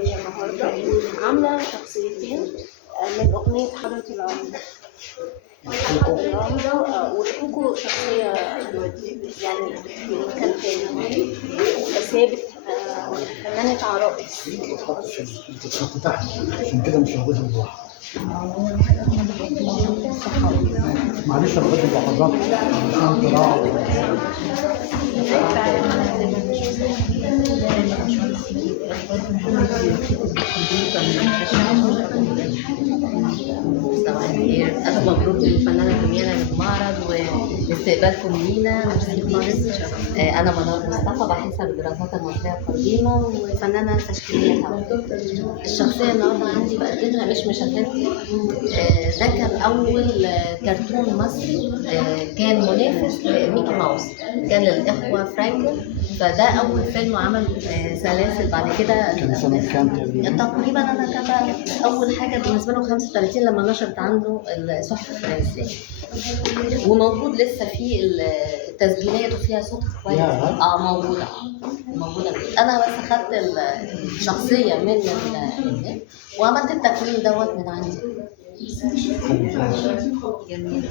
هي النهارده عامله شخصيتين من اغنيه حضرة العمدة. حضرة العمدة ولقوا شخصيه يعني في مكان تاني، بس هي فنانة عرائس. بتتحط تحت عشان كده مش موجودة لوحدها. معلش انا بدي ملاحظات عشان تراعوا. صباح الخير، ألف مبروك للفنانة جميلة للمعرض واستقبالكم لينا. ميرسي خالص. أنا منار مصطفى، باحثة بالدراسات المصرية القديمة وفنانة تشكيلية طبعا. الشخصية النهارده عندي بقدمها مش مشاكلتي. ده كان أول كرتون مصري كان منافس لميكي ماوس، كان للإخوة فرانكل، فده أول فيلم عمل سلاسل بعد كده. كان سنة كام تقريبا أنا كان أول حاجة بالنسبة له 35 لما نشرت عنده الصحف الفرنسية، وموجود لسه في التسجيلات وفيها صوت كويس. موجودة. أنا بس أخدت الشخصية من النت وعملت التكوين دوت من عندي. جميل.